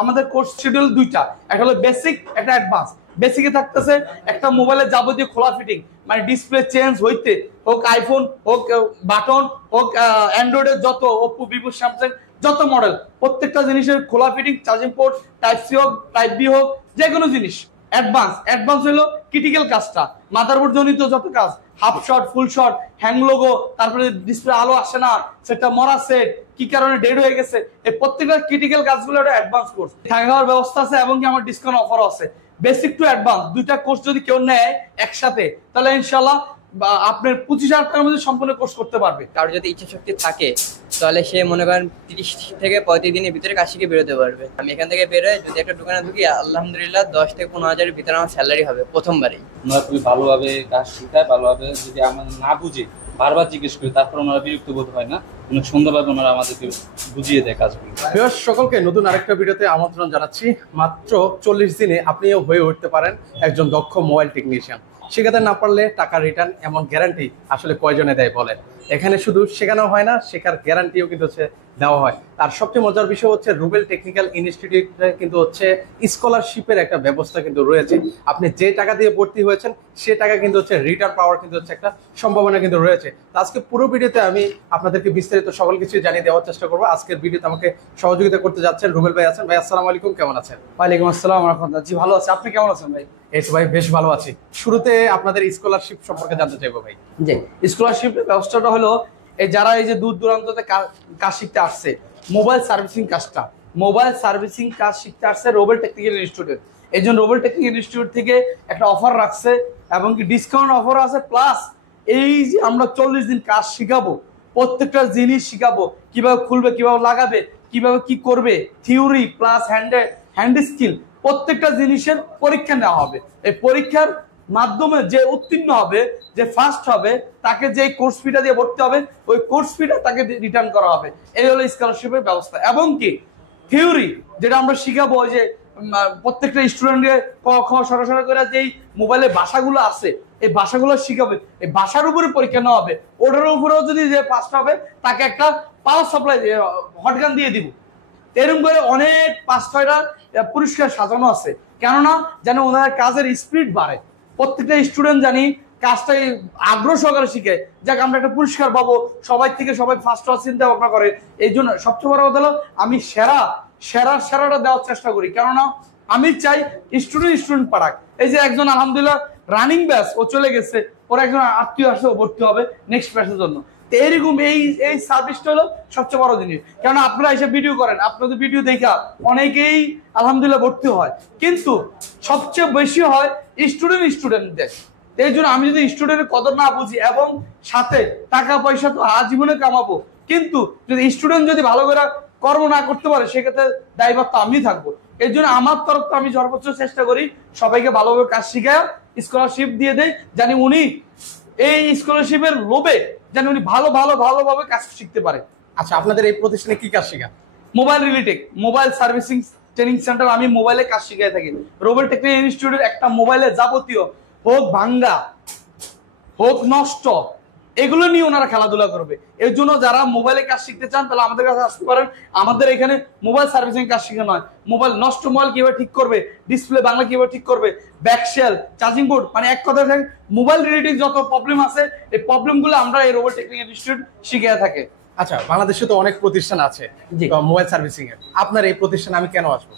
আমাদের course schedule দুইটা, একটা হলো বেসিক, একটা অ্যাডভান্স। বেসিকে থাকতেছে একটা মোবাইলের যাবতীয় খোলা ফিটিং, মানে ডিসপ্লে চেঞ্জ হইতে হোক, আইফোন হোক, বাটন হোক, অ্যান্ড্রয়েডের যত ওপো, ভিভো, স্যামসাং যত মডেল, প্রত্যেকটা জিনিসের খোলা fitting, charging port, type C হোক, টাইপ বি হোক, যে কোনো জিনিস। অ্যাডভান্স হলো ক্রিটিক্যাল কাজটা, মাদারবোর্ড জনিত যত কাজ, হাফ শট, ফুল শট, হ্যাং লোগো, তারপরে ডিসপ্লে আলো আসে না, সেটা মরা সেট, কি কারণে ডেড হয়ে গেছে, এই প্রত্যেকটা ক্রিটিক্যাল কাজগুলো একটা অ্যাডভান্স কোর্স। থাকা খাওয়ার ব্যবস্থা আছে এবং কি আমার ডিসকাউন্ট অফারও আছে। বেসিক টু অ্যাডভান্স দুইটা কোর্স যদি কেউ নেয় একসাথে, তাহলে ইনশাল্লাহ আপনার 25,000 টাকার মধ্যে সম্পূর্ণ কোর্স করতে পারবে। কারো যদি ইচ্ছা শক্তি থাকে তাহলে সে মনে করেন 30 থেকে 35 দিনের ভিতরে কাজ শিখে বেরোতে পারবে। আমি এখান থেকে বেরোয় যদি একটা দোকানে ঢুকি, আলহামদুলিল্লাহ 10 থেকে 15,000-এর ভিতরে আমার স্যালারি হবে প্রথমবারেই। ওনারা খুবই ভালোভাবে কাজ শিখায়, ভালোভাবে যদি আমরা না বুঝি বারবার জিজ্ঞেস করি, তারপর ওনারা বিরক্ত বোধ হয় না, অনেক সুন্দরভাবে ওনারা আমাদেরকে বুঝিয়ে দেয় কাজগুলো। সকলকে নতুন আরেকটা ভিডিওতে আমন্ত্রণ জানাচ্ছি। মাত্র 40 দিনে আপনিও হয়ে উঠতে পারেন একজন দক্ষ মোবাইল টেকনিশিয়ান। শেখাতে না পারলে টাকা রিটার্ন, এমন গ্যারান্টি আসলে কয়জনে দেয় বলেন? এখানে শুধু শেখানো হয় না, শেখার গ্যারান্টিও কিন্তু দেওয়া হয়। আর সবচেয়ে মজার বিষয় হচ্ছে রুবেল টেকনিক্যাল ইনস্টিটিউটে কিন্তু স্কলারশিপের একটা ব্যবস্থা কিন্তু রয়েছে। আপনি যে টাকা দিয়ে ভর্তি হয়েছেন সে টাকা কিন্তু রিটার্ন পাওয়ার কিন্তু একটা সম্ভাবনা কিন্তু রয়েছে। তো আজকে পুরো ভিডিওতে আমি আপনাদেরকে বিস্তারিত সকল কিছু জানিয়ে দেওয়ার চেষ্টা করবো। আজকের ভিডিওতে আমাকে সহযোগিতা করতে যাচ্ছেন রুবেল ভাই আছেন। ভাই আসসালামু আলাইকুম, কেমন আছেন? ওয়ালাইকুম আসসালাম ওয়া রাহমাতুল্লাহ। জি ভালো আছি, আপনি কেমন আছেন ভাই? এই তো ভাই বেশ ভালো আছি। শুরুতে আপনাদের স্কলারশিপ সম্পর্কে জানতে চাইবো ভাই। জি, স্কলারশিপের ব্যবস্থাটা হলো যারা এই যে দূর দূরান্ততে কাজ শিখতে আসছে, মোবাইল সার্ভিসিং কাজ শিখতে আসছে রুবেল টেকনিক্যাল ইনস্টিটিউট। এই জন্য রুবেল টেকনিক্যাল ইনস্টিটিউট থেকে একটা অফার রাখছে এবং কি ডিসকাউন্ট অফার আছে। প্লাস এই যে আমরা 40 দিন কাজ শিখাবো, প্রত্যেকটা জিনিস শিখাবো, কিভাবে খুলবে, কিভাবে লাগাবে, কিভাবে কি করবে, থিওরি প্লাস হ্যান্ড স্কিল, প্রত্যেকটা জিনিসের পরীক্ষা নেওয়া হবে। এই পরীক্ষার মাধ্যমে যে উত্তীর্ণ হবে, যে ফার্স্ট হবে, তাকে যে কোর্স ফিটা দিয়ে ভর্তি হবে, ওই কোর্স ফিটা তাকে রিটার্ন করা হবে। এই হলো স্কলারশিপের ব্যবস্থা। এবং কি থিওরি যেটা আমরা শিখাবো, ওই যে প্রত্যেকটা স্টুডেন্টকে ক খ সরাসরি করে যেই মোবাইলে ভাষাগুলো আছে, এই ভাষাগুলো শিখাবে, এই ভাষার উপরে পরীক্ষা নেওয়া হবে। ওটার উপরেও যদি যে ফার্স্ট হবে তাকে একটা পাওয়ার সাপ্লাই হটগান দিয়ে দিব। এরকম করে অনেক 5-6টা পুরস্কার সাজানো আছে, কেননা যেন ওনার কাজের স্পিড বাড়ে। প্রত্যেকটা স্টুডেন্ট জানি কাজটাই আগ্রহ সহকারে শিখে, যাক আমরা একটা পুরস্কার পাবো, সবাই থেকে সবাই ফার্স্ট হওয়ার চিন্তা ভাবনা করে। এই জন্য সবচেয়ে বড় কথা হলো আমি সেরাটা দেওয়ার চেষ্টা করি, কেননা আমি চাই স্টুডেন্ট পাঠাক। এই যে একজন আলহামদুলিল্লাহ রানিং ব্যাচ ও চলে গেছে, ওর একজন আত্মীয় আসে, ভর্তি হবে নেক্সট ব্যাচের জন্য। এইরকম এই সার্ভিসটা হলো সবচেয়ে বড় জিনিস। কারণ আপনারা এসে ভিডিও করেন, আপনাদের ভিডিও দেখা অনেকেই আলহামদুলিল্লাহ ভর্তি হয়, কিন্তু সবচেয়ে বেশি হয় স্টুডেন্টদের। এই জন্য আমি যদি স্টুডেন্টের কদর না বুঝি, এবং সাথে টাকা পয়সা তো আজীবনে কামাবো, কিন্তু যদি স্টুডেন্ট যদি ভালো করে কর্ম না করতে পারে, সেক্ষেত্রে দায়ভার তো আমি থাকবো। এই জন্য আমার তরফ থেকে আমি সর্বোচ্চ চেষ্টা করি সবাইকে ভালোভাবে কাজ শিখায় স্কলারশিপ দিয়ে দেয়, জানি উনি এই স্কলারশিপের লোভে যেন উনি ভালোভাবে কাজ শিখতে পারে। আচ্ছা, আপনাদের এই প্রতিষ্ঠানে কি কাজ শেখান? Mobile related, mobile servicing training centre. আমি মোবাইলে কাজ শিখাই থাকি। রুবেল টেকনিক্যাল ইনস্টিটিউটের একটা মোবাইলে যাবতীয় হোক ভাঙ্গা হোক নষ্ট, এগুলো নিয়ে ওনারা খেলাধুলা করবে। এর জন্য যারা মোবাইলে কাজ শিখতে চান তাহলে আমাদের কাছে আসতে পারেন। আমাদের এখানে মোবাইল সার্ভিসিং কাজ শেখানো হয়। মোবাইল নষ্ট মোবাইল কিভাবে ঠিক করবে, ডিসপ্লে বাংলা কিভাবে ঠিক করবে, ব্যাকশেল, চার্জিং বোর্ড, মানে এক কথায় মোবাইল রিলেটেড যত প্রবলেম আছে, এই প্রবলেমগুলো আমরা এই রুবেল টেকনিক্যাল ইনস্টিটিউট শিখিয়ে থাকে। আচ্ছা, বাংলাদেশে তো অনেক প্রতিষ্ঠান আছে মোবাইল সার্ভিসিং এর, আপনার এই প্রতিষ্ঠানে আমি কেন আসবো?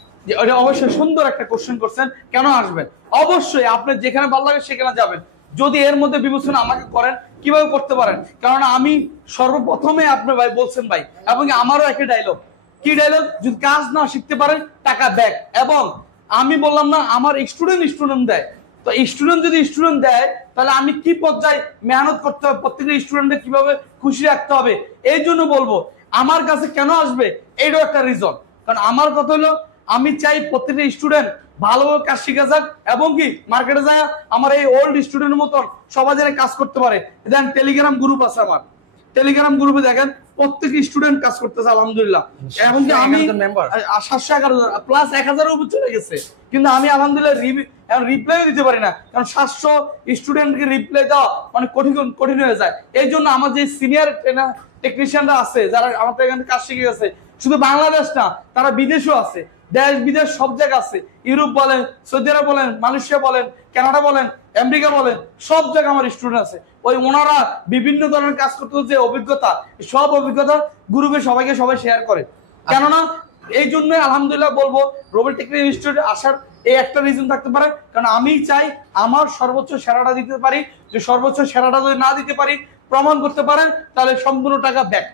অবশ্যই সুন্দর একটা কোশ্চেন করছেন, কেন আসবেন? অবশ্যই আপনি যেখানে ভালো লাগে সেখানে যাবেন। যদি এর মধ্যে বিবেচনা আমাকে করেন কিভাবে করতে পারেন, কারণ আমি সর্বপ্রথমে আপনি ভাই বলছেন ভাই, এবং আমারও একটা ডায়লগ, কি ডায়লগ, যদি কাজ না শিখতে পারেন টাকা ব্যাক। এবং আমি বললাম না আমার স্টুডেন্ট দেয়, তো স্টুডেন্ট যদি স্টুডেন্ট দেয় তাহলে আমি কি পর্যায়ে মেহনত করতে হবে, প্রত্যেকটা স্টুডেন্টকে কিভাবে খুশি রাখতে হবে। এই জন্য বলবো আমার কাছে কেন আসবে, এইটাও একটা রিজন। কারণ আমার কথা হলো আমি চাই প্রত্যেকটা স্টুডেন্ট ভালোভাবে কাজ শিখে যাক, এবং কি মার্কেটে যায় আমার এই ওল্ড স্টুডেন্টের মতন সবাই যেন কাজ করতে পারে। দেন টেলিগ্রাম গ্রুপ আছে আমার, টেলিগ্রাম গ্রুপে দেখেন প্রত্যেক স্টুডেন্ট কাজ করতেছে আলহামদুলিল্লাহ। এবং কি আমি 711 প্লাস 1000 উপর চলে গেছে, কিন্তু আমি আলহামদুলিল্লাহ রিপ্লাই দিতে পারি না, কারণ 700 স্টুডেন্টকে রিপ্লাই দেওয়া অনেক কঠিন হয়ে যায়। এই জন্য আমার যে সিনিয়র টেকনিশিয়ানরা আছে, যারা আমাদের এখানে কাজ শিখে গেছে, শুধু বাংলাদেশ না, তারা বিদেশেও আছে, দেশ বিদেশ সব জায়গা আছে, ইউরোপ বলেন, সৌদি আরব বলেন, মালয়েশিয়া বলেন, কানাডা বলেন, আমেরিকা বলেন, সব জায়গায় আমার স্টুডেন্ট আছে। ওই ওনারা বিভিন্ন ধরনের কাজ করতে যে অভিজ্ঞতা, সব অভিজ্ঞতা গ্রুপে সবাইকে সবাই শেয়ার করে। কেননা এই জন্য আলহামদুলিল্লাহ বলবো রোবেল টেকনিক্যাল ইনস্টিটিউটে আসার এই একটা রিজন থাকতে পারে, কারণ আমি চাই আমার সর্বোচ্চ সেরাটা দিতে পারি। যে সর্বোচ্চ সেরাটা যদি না দিতে পারি, প্রমাণ করতে পারেন, তাহলে সম্পূর্ণ টাকা ব্যাক।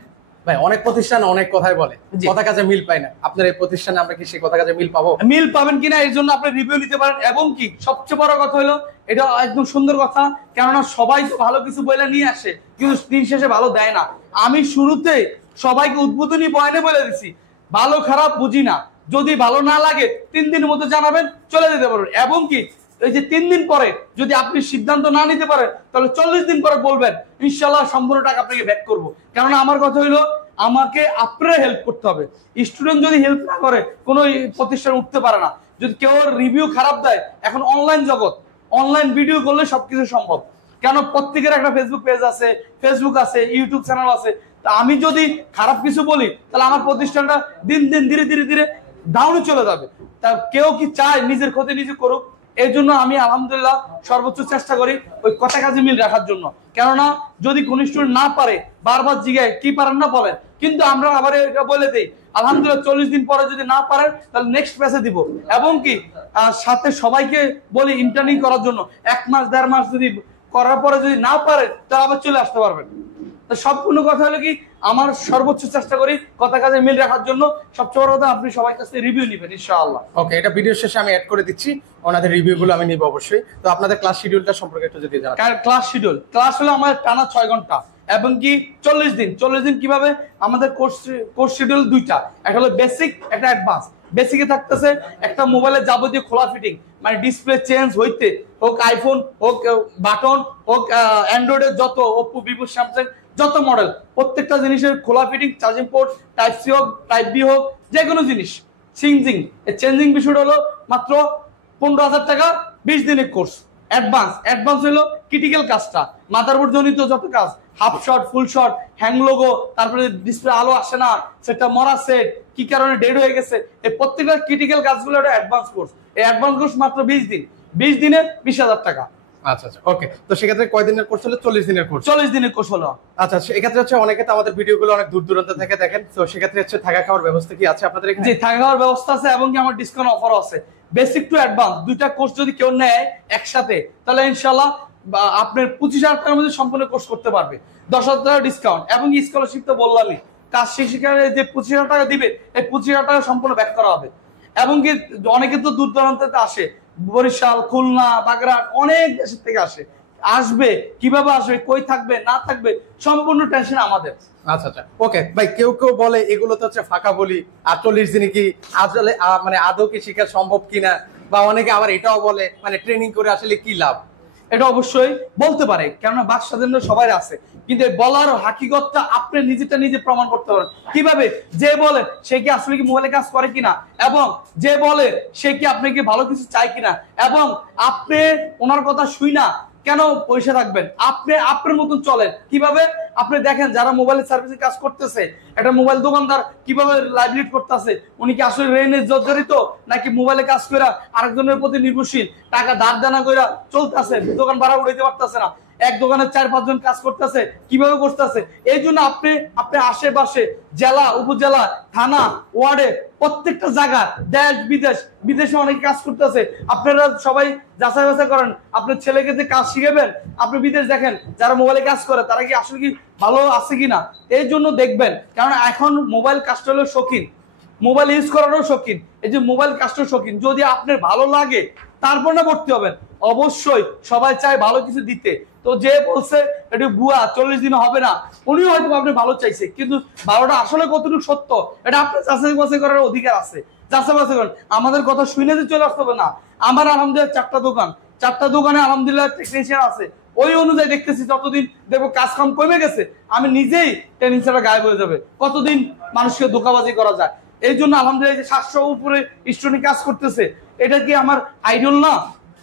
ভাই অনেক প্রতিষ্ঠান অনেক কথাই বলে, কথা কাজে মিল পায় না। আপনার এই প্রতিষ্ঠানে আমরা কি সেই কথা কাজে মিল পাবো? মিল পাবেন কিনা এর জন্য আপনি রিভিউ নিতে পারেন। এবং কি সবচেয়ে বড় কথা হলো, এটা একদম সুন্দর কথা, কেননা সবাই তো ভালো কিছু বলে নিয়ে আসে, কিন্তু দিন শেষে ভালো দেয় না। আমি শুরুতে সবাইকে উদ্বোধনী বয়ানে বলে দিছি, ভালো খারাপ বুঝি না, যদি ভালো না লাগে 3 দিনের মধ্যে জানাবেন, চলে যেতে পারবেন। এবং কি এই যে 3 দিন পরে যদি আপনি সিদ্ধান্ত না নিতে পারেন, তাহলে 40 দিন পরে বলবেন, ইনশাল্লাহ সম্পূর্ণ টাকা আপনাকে ব্যাক করবো। কেননা আমার কথা হইলো, আমাকে আপনার হেল্প করতে হবে। স্টুডেন্ট যদি হেল্প না করে কোনো প্রতিষ্ঠান উঠতে পারে না। যদি কেউ রিভিউ খারাপ দেয়, এখন অনলাইন জগৎ, অনলাইন ভিডিও করলে সবকিছু সম্ভব। কেন প্রত্যেকের একটা ফেসবুক পেজ আছে, ফেসবুক আছে, ইউটিউব চ্যানেল আছে। তা আমি যদি খারাপ কিছু বলি, তাহলে আমার প্রতিষ্ঠানটা দিন দিন ধীরে ধীরে ধীরে ডাউনে চলে যাবে। তা কেউ কি চায় নিজের ক্ষতি নিজে করুক? এই জন্য আমি আলহামদুলিল্লাহ সর্বোচ্চ চেষ্টা করি ওই কথা কাজে মিল রাখার জন্য। কেননা যদি কোন স্টুডেন্ট না পারে, বারবার জিজ্ঞাসা কি পারেন না বলেন, কিন্তু আমরা আবার এটা বলে দেই আলহামদুলিল্লাহ 40 দিন পরে যদি না পারেন, তাহলে নেক্সট ব্যাচে দিব। এবং কি সাথে সবাইকে বলি ইন্টার্নিং করার জন্য, 1 মাস 1.5 মাস যদি করার পরে যদি না পারেন, তাহলে আবার চলে আসতে পারবেন। সম্পূর্ণ কথা হলো কি, আমার সর্বোচ্চ চেষ্টা করি কথা কাজে মিল রাখার জন্য। সবচেয়ে বড় কথা, আপনি সবাই কাছে রিভিউ নেবেন ইনশাআল্লাহ। ওকে, এটা ভিডিও শেষে আমি অ্যাড করে দিচ্ছি, ওনাদের রিভিউ গুলো আমি নিব অবশ্যই। তো আপনাদের ক্লাস শিডিউলটা সম্পর্কে একটু যদি জানান। ক্লাস শিডিউল, ক্লাস হলো আমাদের টানা 6 ঘন্টা এবং কি 40 দিন। 40 দিন কিভাবে? আমাদের কোর্স শিডিউল 2টা, একটা হলো বেসিক, একটা অ্যাডভান্স। বেসিকে থাকতেছে একটা মোবাইলের যাবতীয় খোলা ফিটিং, মানে ডিসপ্লে চেঞ্জ হইতে হোক, আইফোন হোক, বাটন হোক, অ্যান্ড্রয়েডের যত ওপ্পো, ভিভো, স্যামসাং যত মডেল, প্রত্যেকটা জিনিসের খোলা fitting, charging port, type C হোক, টাইপ বি হোক, যে কোনো জিনিস চেঞ্জিং। এই চেঞ্জিং বিষয়টা হলো মাত্র 15,000 টাকা, 20 দিনের কোর্স। অ্যাডভান্স হলো ক্রিটিক্যাল কাজটা, মাদারবোর্ড জনিত যত কাজ, হাফ শট, ফুল শট, হ্যাং লোগো, তারপরে ডিসপ্লে আলো আসে না, সেটা মরা সেট, কি কারণে ডেড হয়ে গেছে, এই প্রত্যেকটা ক্রিটিক্যাল কাজগুলো একটা অ্যাডভান্স কোর্স। এই অ্যাডভান্স কোর্স মাত্র 20 দিন, 20 দিনে 20,000 টাকা। আচ্ছা আচ্ছা, ওকে। তো সেক্ষেত্রে কয় দিনের কোর্স হলো? 40 দিনের কোর্স। 40 দিনের কোর্স হলো। আচ্ছা, এক্ষেত্রে হচ্ছে অনেকে তো আমাদের ভিডিওগুলো অনেক দূর দূরান্ত থেকে দেখেন, তো সেক্ষেত্রে হচ্ছে থাকা খাওয়ার ব্যবস্থা কি আছে আপনাদের এখানে? জি, থাকা খাওয়ার ব্যবস্থা আছে এবং কি আমার ডিসকাউন্ট অফারও আছে। বেসিক টু অ্যাডভান্স 2টা কোর্স যদি কেউ নেয় একসাথে, তাহলে ইনশাআল্লাহ আপনার 25,000 টাকার মধ্যে সম্পূর্ণ কোর্স করতে পারবে। 10,000 টাকা ডিসকাউন্ট এবং স্কলারশিপ তো বললামই, কাজ শেষে যে 25,000 টাকা দিবে, এই 25,000 টাকা সম্পূর্ণ ব্যাক করা হবে। এবং কি অনেকে তো দূর দূরান্তে আসে, বরিশাল, খুলনা, বাগেরহাট, অনেক দেশের থেকে আসবে, কিভাবে আসবে, কই থাকবে না থাকবে, সম্পূর্ণ টেনশন আমাদের। আচ্ছা আচ্ছা, ওকে ভাই। কেউ কেউ বলে এগুলো তো হচ্ছে ফাঁকা বলি, আর 40 দিনে কি আসলে মানে আদৌ কি শেখা সম্ভব কিনা, বা অনেকে আবার এটাও বলে মানে ট্রেনিং করে আসলে কি লাভ। এটা অবশ্যই বলতে পারে, কেননা বাক স্বাধীনতা সবাই আছে, কিন্তু বলার হাকিকতটা আপনি নিজেটা নিজে প্রমাণ করতে পারেন। কিভাবে? যে বলে সে কি আসলে কি মোবাইলে কাজ করে কিনা, এবং যে বলে সে কি আপনাকে ভালো কিছু চায় কিনা, এবং আপনি ওনার কথা শুই না কেন পয়সা থাকবেন, আপনি আপনার মতন চলেন। কিভাবে? আপনি দেখেন যারা মোবাইলের সার্ভিসে কাজ করতেছে, একটা মোবাইল দোকানদার কিভাবে লাইভলিহুড করতেছে, উনি কি আসলে রেনে জর্জরিত, নাকি মোবাইলে কাজ করে আরেকজনের প্রতি নির্ভরশীল, টাকা ধার দানা করে চলতেছে, দোকান ভাড়া উঠাইতে পারতেছে না, এক দোকানে 4-5 জন কাজ করতেছে, কিভাবে করতেছে। এই জন্য আপনি আশেপাশে জেলা, উপজেলা, থানা, ওয়ার্ডে, প্রত্যেকটা জায়গা, দেশ বিদেশে অনেকে কাজ করতেছে। আপনারা সবাই যাচাই বাছাই করেন, আপনার ছেলেকে যে কাজ শিখাবেন, আপনি বিদেশ দেখেন যারা মোবাইলে কাজ করে তারা কি আসলে কি ভালো আছে কিনা, এই জন্য দেখবেন। কারণ এখন মোবাইল কাজটা হলো শৌখিন, মোবাইল ইউজ করারও শৌখিন। এই যে মোবাইল কাজটা শৌখিন, যদি আপনার ভালো লাগে তারপর না ভর্তি হবেন। অবশ্যই সবাই চায় ভালো কিছু দিতে। তো যে বলছে এটা বুয়া 40 দিন হবে না, উনিও হয়তো আপনি ভালো চাইছে, কিন্তু ভালোটা আসলে কতটুকু সত্য এটা আপনার যাচাই বাছাই করার অধিকার আছে। যাচাই বাছাই করেন, আমাদের কথা শুনে যে চলে আসতে হবে না। আমার আলহামদুলিল্লাহ 4টা দোকান, 4টা দোকানে আলহামদুলিল্লাহ টেকনিশিয়ান আছে, ওই অনুযায়ী দেখতেছি যতদিন দেখবো কাজ কাম কমে গেছে, আমি নিজেই টেনশনটা গায়েব হয়ে যাবে। কতদিন মানুষকে ধোঁকাবাজি করা যায়। এই জন্য আলহামদুলিল্লাহ যে 700 উপরে স্টুডেন্ট কাজ করতেছে, এটা কি আমার আইডল না?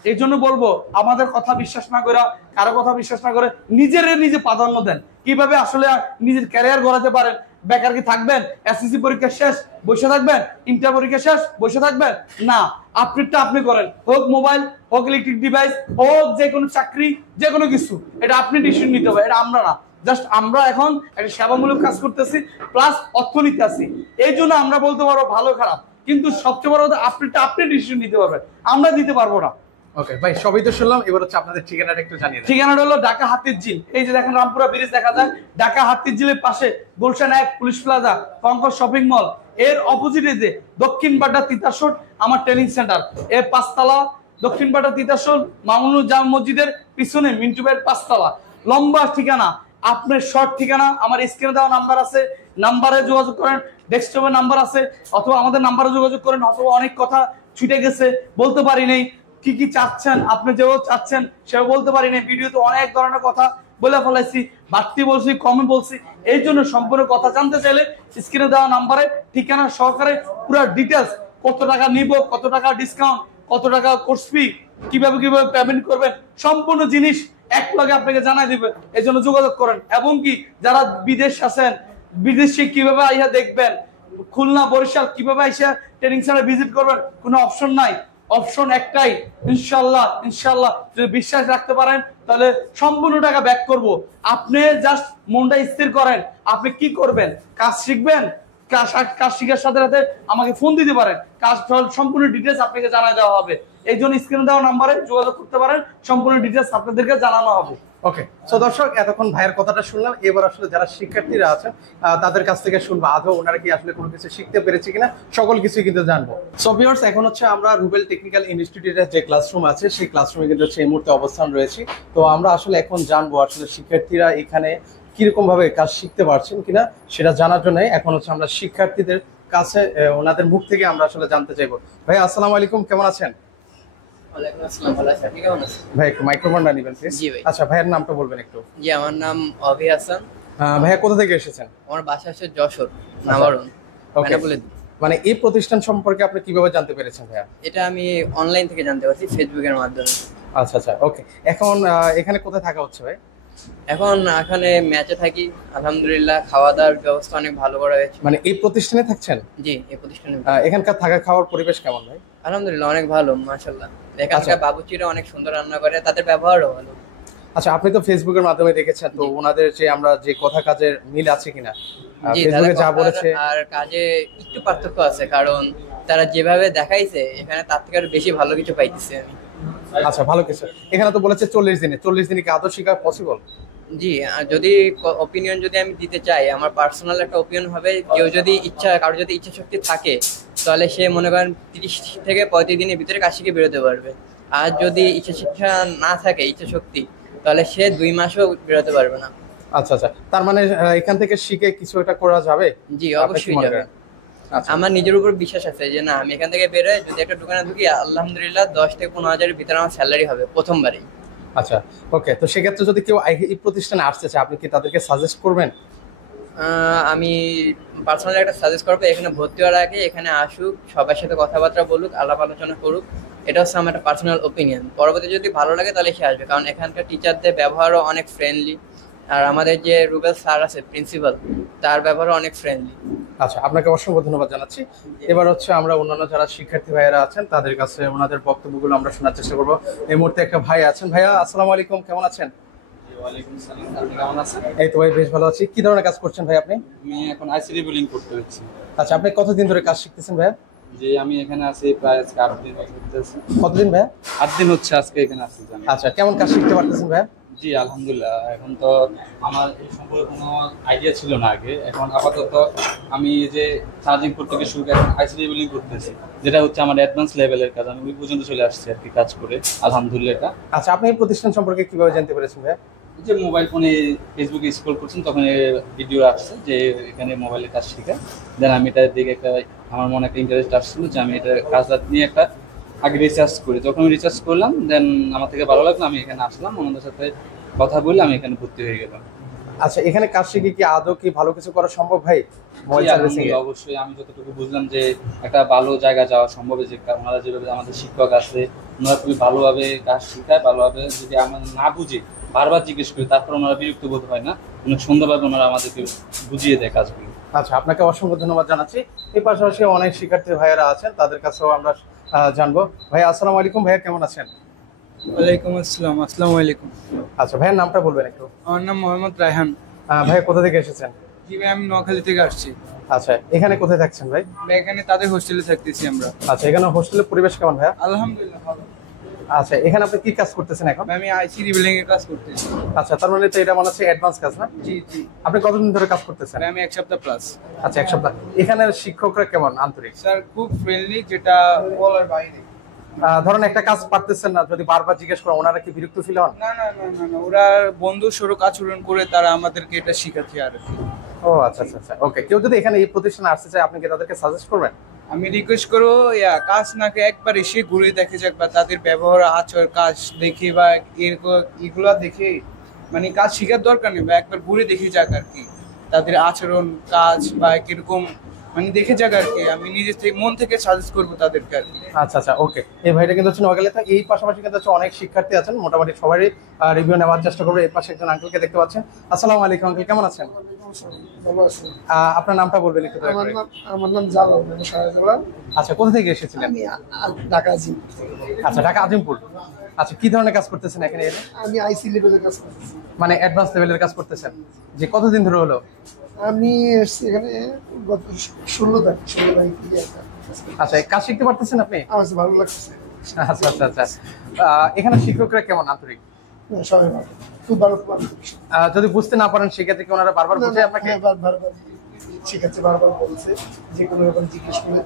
এই জন্য বলবো আমাদের কথা বিশ্বাস না করে, কারো কথা বিশ্বাস না করে নিজে প্রাধান্য দেন। কিভাবে আসলে নিজের ক্যারিয়ার গড়াতে পারেন, বেকার কি থাকবেন? এসএসসি পরীক্ষা শেষ বসে থাকবেন? ইন্টার পরীক্ষা শেষ বসে থাকবেন? না, আপনারটা আপনি করেন, হোক মোবাইল, হোক ইলেকট্রিক ডিভাইস, হোক যে কোনো চাকরি, যে কোনো কিছু, এটা আপনি ডিসিশন নিতে হবে, এটা আমরা না। জাস্ট আমরা এখন একটা সেবামূলক কাজ করতেছি, প্লাস অর্থনীতি আছি, এই জন্য আমরা বলতে পারবো ভালো খারাপ, কিন্তু সবচেয়ে বড় কথা আপনারটা আপনি ডিসিশন নিতে পারবেন, আমরা দিতে পারবো না। ওকে ভাই, সবই তো শুনলাম, এবার হচ্ছে আপনাদের ঠিকানাটা একটু জানিয়ে দেন। ঠিকানাটা হলো ঢাকা হাতির ঝিল, এই যে দেখেন রামপুরা ব্রিজ দেখা যায়, ঢাকা হাতির ঝিলের পাশে Gulshan 1 police plaza, Concord shopping mall, এর অপোজিটে যে দক্ষিণ বাড্ডা তিতাসর আমার ট্রেনিং সেন্টার, এর 5 তলা, দক্ষিণ বাড্ডা তিতাসর মামুনুর জামা মসজিদের পিছনে মিন্টু ভাইয়ের 5 তলা। লম্বা ঠিকানা, আপনার শর্ট ঠিকানা আমার স্ক্রিনে দেওয়া নাম্বার আছে, নাম্বারে যোগাযোগ করেন, ডেস্কটপে নাম্বার আছে, অথবা আমাদের নাম্বারে যোগাযোগ করেন, অথবা অনেক কথা ছুটে গেছে বলতে পারি নাই, কি কি চাচ্ছেন আপনি, যেও চাচ্ছেন সেও বলতে পারি নাই, ভিডিওতে অনেক ধরনের কথা বলে ফেলাইছি, বাড়তি বলছি, কমে বলছি, এই জন্য সম্পূর্ণ কথা জানতে চাইলে স্ক্রিনে দেওয়া নাম্বারে ঠিকানা সহকারে পুরো ডিটেলস, কত টাকা নিব, কত টাকা ডিসকাউন্ট, কত টাকা কোর্স ফি, কিভাবে কিভাবে পেমেন্ট করবেন, সম্পূর্ণ জিনিস এক লগে আপনাকে জানাই দিবে, এই জন্য যোগাযোগ করেন। এবং কি যারা বিদেশ আছেন, বিদেশে কিভাবে আইসা দেখবেন, খুলনা বরিশাল কিভাবে আইসা ট্রেনিং সেন্টার ভিজিট করবেন, কোনো অপশন নাই, অপশন একটাই, ইনশাল্লাহ ইনশাল্লাহ যদি বিশ্বাস রাখতে পারেন তাহলে সম্পূর্ণ টাকা ব্যাক করব। আপনি জাস্ট মনটা স্থির করেন, আপনি কি করবেন, কাজ শিখবেন, কাজ শিখার সাথে সাথে আমাকে ফোন দিতে পারেন, কাজ সম্পূর্ণ ডিটেলস আপনাকে জানাই দেওয়া হবে, এই জন্য স্ক্রিনে দেওয়া নাম্বারে যোগাযোগ করতে পারেন, সম্পূর্ণ ডিটেলস আপনাদেরকে জানানো হবে। ওকে, সো দর্শক এতক্ষণ ভাইয়ের কথাটা শুনলাম, এবার আসলে যারা শিক্ষার্থীরা আছেন তাদের কাছ থেকে শুনবো আদৌ ওনারা কি আসলে কোনো কিছু শিখতে পেরেছে কিনা, সকল কিছু কিন্তু জানবো। সো ভিউয়ার্স, এখন হচ্ছে আমরা রুবেল টেকনিক্যাল ইনস্টিটিউটের যে ক্লাসরুম আছে সেই ক্লাসরুমে কিন্তু সেই মুহূর্তে অবস্থান রয়েছি। তো আমরা আসলে এখন জানবো আসলে শিক্ষার্থীরা এখানে কিরকম ভাবে কাজ শিখতে পারছেন কিনা, সেটা জানার জন্য এখন হচ্ছে আমরা শিক্ষার্থীদের কাছে ওনাদের মুখ থেকে আমরা আসলে জানতে চাইবো। ভাই আসসালামু আলাইকুম, কেমন আছেন? ওয়ালাইকুম আসসালাম, ভালো আছি, আপনি কেমন আছেন? ভাই একটু মাইক্রোফোনটা নেবেন প্লিজ। জি ভাই। আচ্ছা, ভাইয়ের নামটা বলবেন একটু। জি, আমার নাম অভি হাসান। ভাইয়া কোথা থেকে এসেছেন? আমার বাসা হচ্ছে যশোর, নামারণ। ওকে, মানে এই প্রতিষ্ঠান সম্পর্কে আপনি কিভাবে জানতে পেরেছেন ভাইয়া? এটা আমি অনলাইন থেকে জানতে পারছি, ফেসবুকের মাধ্যমে। আচ্ছা আচ্ছা, ওকে। এখন এখানে কোথায় থাকা হচ্ছে ভাই? এখন এখানে ম্যাচে থাকি, আলহামদুলিল্লাহ খাওয়া দাওয়ার ব্যবস্থা অনেক ভালো করা হয়েছে। মানে এই প্রতিষ্ঠানে থাকছেন? জি, এই প্রতিষ্ঠানে। এখানকার থাকা খাওয়ার পরিবেশ কেমন ভাই? আলহামদুলিল্লাহ অনেক ভালো, মাশাআল্লাহ। এখানকার বাবুচিরা অনেক সুন্দর রান্না করে, তাদের ব্যবহারও ভালো। আচ্ছা, আপনি তো ফেসবুকের মাধ্যমে দেখেছেন, তো ওনাদের যে আমরা যে কথা কাজের মিল আছে কিনা, জি, ফেসবুকে যা বলেছে আর কাজে একটু পার্থক্য আছে, কারণ তারা যেভাবে দেখাইছে এখানে তার থেকে আরো বেশি ভালো কিছু পাইতেছি আমি। আচ্ছা, ভালো কিছু। এখানে তো বলেছে 40 দিনে কি আদৌ শেখা পসিবল? জি, যদি ওপিনিয়ন যদি আমি দিতে চাই, আমার পার্সোনাল একটা ওপিনিয়ন হবে, কেউ যদি কারো যদি ইচ্ছা শক্তি থাকে তাহলে সে মনে করেন 30 থেকে 35 দিনের ভিতরে কাজ শিখে বেরোতে পারবে। আর যদি ইচ্ছা শিক্ষা না থাকে, ইচ্ছা শক্তি, তাহলে সে 2 মাসও বেরোতে পারবে না। আচ্ছা আচ্ছা, তার মানে এখান থেকে শিখে কিছু একটা করা যাবে? জি, অবশ্যই যাবে। আমার নিজের উপর বিশ্বাস আছে যে না, আমি এখান থেকে বেরোয় যদি একটা দোকানে ঢুকি, আলহামদুলিল্লাহ 10 থেকে 15 হাজারের ভিতরে আমার স্যালারি হবে প্রথমবারই। আচ্ছা, ওকে। তো সেক্ষেত্রে যদি কেউ এই প্রতিষ্ঠানে আসতে চায়, আপনি কি তাদেরকে সাজেস্ট করবেন? আমি পার্সোনালি একটা সাজেস্ট করবো, এখানে ভর্তি হওয়ার আগে এখানে আসুক, সবার সাথে কথাবার্তা বলুক, আলাপ আলোচনা করুক, এটা হচ্ছে আমার একটা পার্সোনাল ওপিনিয়ন। পরবর্তী যদি ভালো লাগে তাহলে সে আসবে, কারণ এখানকার টিচারদের ব্যবহারও অনেক ফ্রেন্ডলি, আর আমাদের যে রুবেল স্যার আছে প্রিন্সিপাল, তার ব্যবহারও অনেক ফ্রেন্ডলি। আচ্ছা, আপনাকে অসংখ্য ধন্যবাদ জানাচ্ছি। এবার হচ্ছে আমরা অন্যান্য যারা শিক্ষার্থী ভাইয়েরা আছেন তাদের কাছে ওনাদের বক্তব্যগুলো আমরা শোনার চেষ্টা করবো। এই মুহূর্তে একটা ভাই আছেন। ভাইয়া আসসালামু আলাইকুম, কেমন আছেন? ওয়ালাইকুম সালাম, আপনি কেমন আছেন? এই তো ভাই, বেশ ভালো আছি। কি ধরনের কাজ করছেন ভাই আপনি? আমি এখন আইসিডি বিলিং করতে হচ্ছে। আচ্ছা, আপনি কতদিন ধরে কাজ শিখতেছেন ভাইয়া? যে আমি এখানে আছি প্রায় আজকে 8 দিন হচ্ছে। কতদিন ভাইয়া? 8 দিন হচ্ছে আজকে এখানে আছি। আচ্ছা, কেমন কাজ শিখতে পারতেছেন ভাইয়া? জি আলহামদুলিল্লাহ, এখন তো আমার এই সম্পর্কে কোনো আইডিয়া ছিল না আগে, এখন আপাতত আমি যে চার্জিং পোর্ট থেকে শুরু করে এখন আইসিডি বিলিং করতেছি, যেটা হচ্ছে আমার অ্যাডভান্স লেভেলের কাজ, আমি ওই পর্যন্ত চলে আসছি আর কি কাজ করে আলহামদুলিল্লাহ। এটা আচ্ছা, আপনি এই প্রতিষ্ঠান সম্পর্কে কিভাবে জানতে পেরেছেন ভাইয়া? যে মোবাইল ফোনে ফেসবুকে স্ক্রল করছেন তখন ভিডিও আসছে যে এখানে মোবাইলে কাজ শেখা, দেন আমি এটা দেখে একটা আমার মনে একটা ইন্টারেস্ট আসছিল যে আমি এটা কাজ নিয়ে একটা আগে রিসার্চ করি। যখন আমি রিসার্চ করলাম দেন আমার থেকে ভালো লাগলো, আমি এখানে আসলাম, ওনাদের সাথে কথা বলে আমি এখানে ভর্তি হয়ে গেলাম। আচ্ছা, এখানে কাজ শিখে কি আদৌ কি ভালো কিছু করা সম্ভব ভাই? অবশ্যই, আমি যতটুকু বুঝলাম যে একটা ভালো জায়গা যাওয়া সম্ভব, যে ওনারা যেভাবে আমাদের শিক্ষক আছে ওনারা খুবই ভালোভাবে কাজ শেখায়, ভালোভাবে যদি আমরা না বুঝি বারবার জিজ্ঞেস করি তারপর ওনারা বিরক্ত বোধ হয় না, অনেক সুন্দরভাবে ওনারা আমাদেরকে বুঝিয়ে দেয় কাজগুলো। আচ্ছা, আপনাকে অসংখ্য ধন্যবাদ জানাচ্ছি। এই পাশাপাশি অনেক শিক্ষার্থী ভাইয়েরা আছেন, তাদের কাছেও আমরা জানবো। ভাইয়া আসসালামু আলাইকুম, ভাইয়া কেমন আছেন? ওয়ালাইকুম আসসালাম। আসসালামু আলাইকুম। আচ্ছা, ভাইয়ের নামটা বলবেন একটু। আমার নাম মোহাম্মদ রায়হান। ভাইয়া কোথা থেকে এসেছেন? জি ভাই, আমি নোয়াখালী থেকে আসছি। আচ্ছা, এখানে কোথায় থাকছেন ভাই? ভাই এখানে তাদের হোস্টেলে থাকতেছি আমরা। আচ্ছা, এখানে হোস্টেলের পরিবেশ কেমন ভাইয়া? আলহামদুলিল্লাহ ভালো। আচ্ছা, এখানে আপনি কি কাজ করতেছেন এখন? ভাই আমি আইসি রিবিলিং এর কাজ করতেছি। আচ্ছা, তার মানে তো এটা মনে হচ্ছে অ্যাডভান্স কাজ না? জি জি। আপনি কতদিন ধরে কাজ করতেছেন? ভাই আমি 1 সপ্তাহ প্লাস। আচ্ছা, 1 সপ্তাহ। এখানের শিক্ষকরা কেমন, আন্তরিক? স্যার খুব ফ্রেন্ডলি, যেটা বলার বাইরে। ধরেন একটা কাজ পারতেছেন না, যদি বারবার জিজ্ঞেস করেন, ওনারা কি বিরক্ত ফিল হন? না না না না না, ওরা বন্ধু স্বরূপ আচরণ করে তারা আমাদেরকে এটা শিখাচ্ছে আর কি। ও আচ্ছা আচ্ছা আচ্ছা, ওকে। কেউ যদি এখানে এই প্রতিষ্ঠানে আসতে চায়, আপনি কি তাদেরকে সাজেস্ট করবেন? আমি রিকোয়েস্ট করবো কাজ নাকে একবার এসে ঘুরে দেখে যাক, বা তাদের ব্যবহার আচর কাজ দেখে বা এগুলা দেখে মানে কাজ শেখার দরকার নেই, বা একবার ঘুরে দেখে যাক আর কি, তাদের আচরণ কাজ বা কিরকম মানে দেখে যাক আর কি। আমি নিজে থেকে মন থেকে সাজেস্ট করবো তাদেরকে আর কি। আচ্ছা আচ্ছা, ওকে। এই ভাইটা কিন্তু হচ্ছে নোয়াখালী। তো এই পাশাপাশি কিন্তু হচ্ছে অনেক শিক্ষার্থী আছেন, মোটামুটি সবারই রিভিউ নেওয়ার চেষ্টা করবো। এই পাশে একজন আঙ্কেলকে দেখতে পাচ্ছেন। আসসালামু আলাইকুম আঙ্কেল, কেমন আছেন? ভালো আছে। আপনার নামটা বলবেন একটু দয়া করে। আমার নাম জালাল, আমি শাহজালাল। আচ্ছা, কোথা থেকে এসেছিলেন? আমি ঢাকা আছি। আচ্ছা, ঢাকা আজিমপুর। আচ্ছা, কি ধরনের কাজ করতেছেন এখানে এলে? আমি আইসি লেভেলের কাজ করতেছি। মানে অ্যাডভান্স লেভেলের কাজ করতেছেন? যে কতদিন ধরে হলো? আমি এসেছি এখানে গত 16 তারিখ থেকে একটা আচ্ছা, এই কাজ শিখতে পারতেছেন আপনি? আমার কাছে ভালো লাগছে। আচ্ছা আচ্ছা আচ্ছা। এখানে শিক্ষকরা কেমন, আন্তরিক? হ্যাঁ, সবাই ভালো, খুব ভালো, খুব ভালো। যদি বুঝতে না পারেন সেক্ষেত্রে কি ওনারা বারবার বুঝে আপনাকে? হ্যাঁ, বারবার শিখাচ্ছে, বারবার বলছে, যে কোনো ব্যাপারে জিজ্ঞেস করে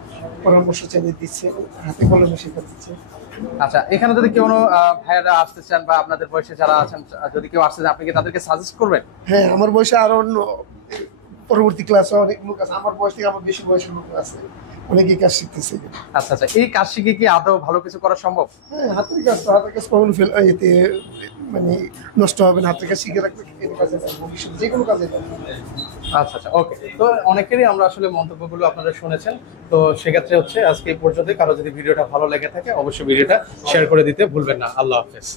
পরামর্শ চাইলে দিচ্ছে, হাতে কলমে শেখাচ্ছে। আচ্ছা, এখানে যদি কেউ ভাইয়েরা আসতে চান বা আপনাদের বয়সে যারা আছেন, যদি কেউ আসতে চান, আপনি কি তাদেরকে সাজেস্ট করবেন? হ্যাঁ, আমার বয়সে আরো অন্য পরবর্তী ক্লাসে অনেক লোক আছে, আমার বয়স থেকে আমার বেশি বয়সের লোক আছে, অনেকেই কাজ শিখতেছে। আচ্ছা আচ্ছা, এই কাজ শিখে কি আদৌ ভালো কিছু করা সম্ভব? হ্যাঁ, হাতের কাজ তো, হাতের কাজ কখনো এতে মানে নষ্ট হবে না। হাতের কাজ শিখে রাখলে এর কাজে লাগবে, ভবিষ্যতে যে কোনো কাজে লাগবে। আচ্ছা আচ্ছা, ওকে। তো অনেকেরই আমরা আসলে মন্তব্যগুলো আপনারা শুনেছেন। তো সেক্ষেত্রে হচ্ছে আজকে এই পর্যন্ত। কারো যদি ভিডিওটা ভালো লেগে থাকে, অবশ্যই ভিডিওটা শেয়ার করে দিতে ভুলবেন না। আল্লাহ হাফেজ।